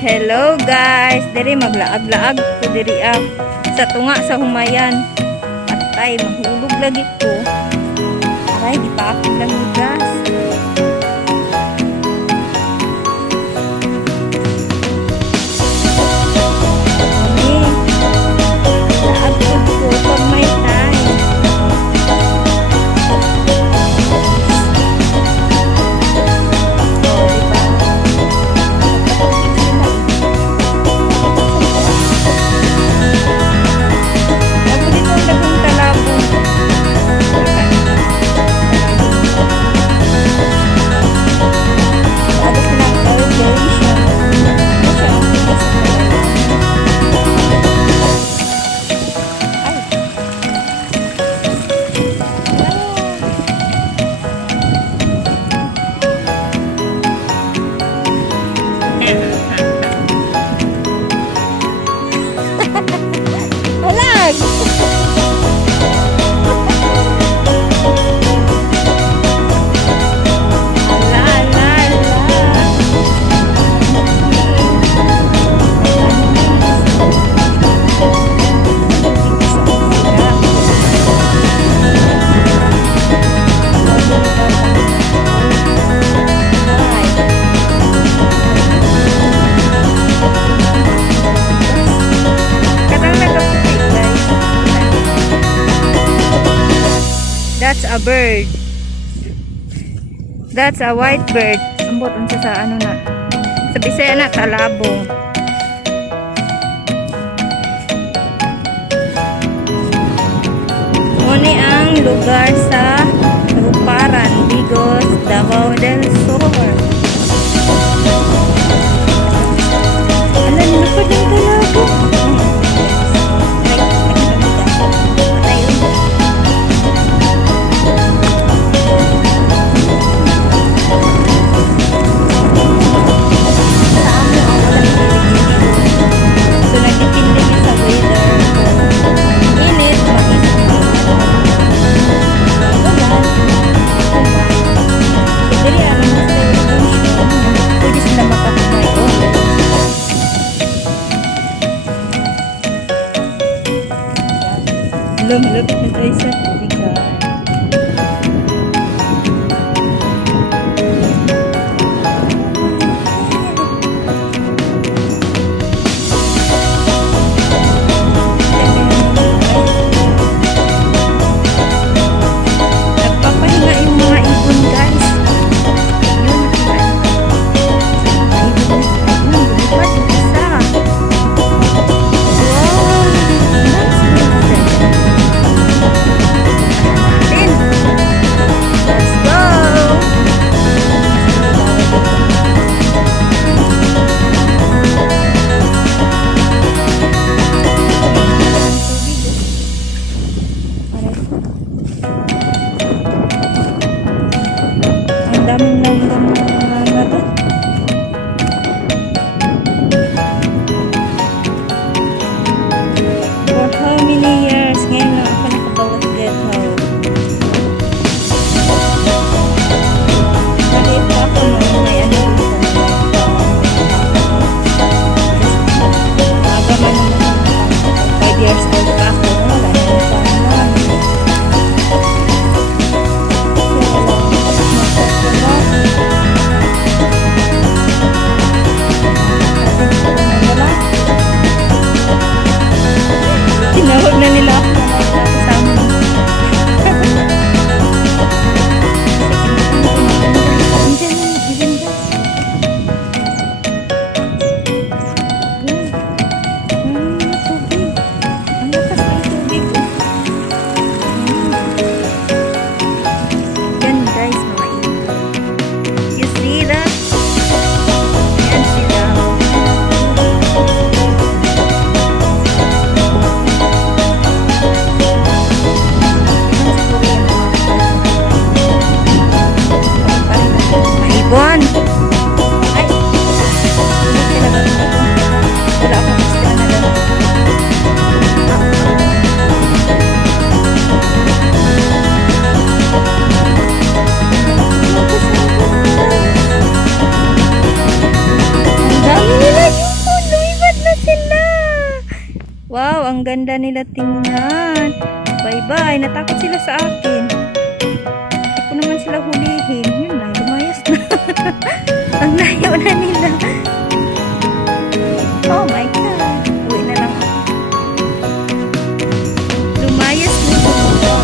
Hello guys, diri maglaag-laag ko diri sa tunga sa humayan. Patay, mahulog lagi ko. Aray, di pa ako lang yung gas. Laag ko pag may time. That's a bird. That's a white bird. Ambot unsa sa ano na. Sa Bisaya na talabong. Muni ang lugar sa Ruparan, Bigos, Davao del Sur. Alam niyo pa din talabong. Malapit na tayo sa tubigan. Nagpapahinga yung mga ibon guys. Yun, ibon lumipad yung isa. Wow, nice. ang ganda nila tingnan. Bye-bye. Natakot sila sa akin. Hindi ko naman sila hulihin. Yun na, lumayas na. Ang layo na nila. Oh my God. Uwi na lang ako. Lumayas na sila.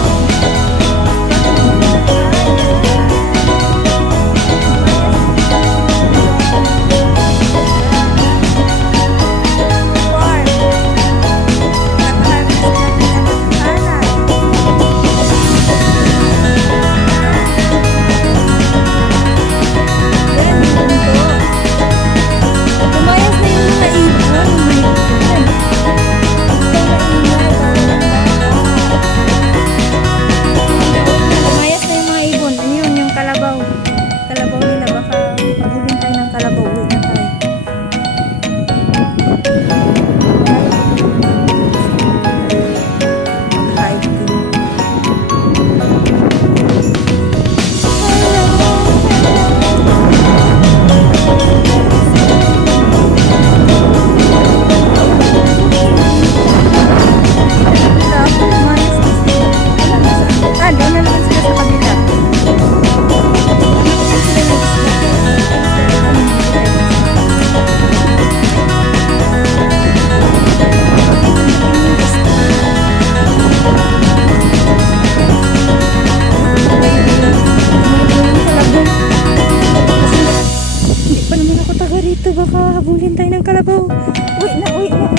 Baka habulin tayo ng kalabaw. Uy na, uy na.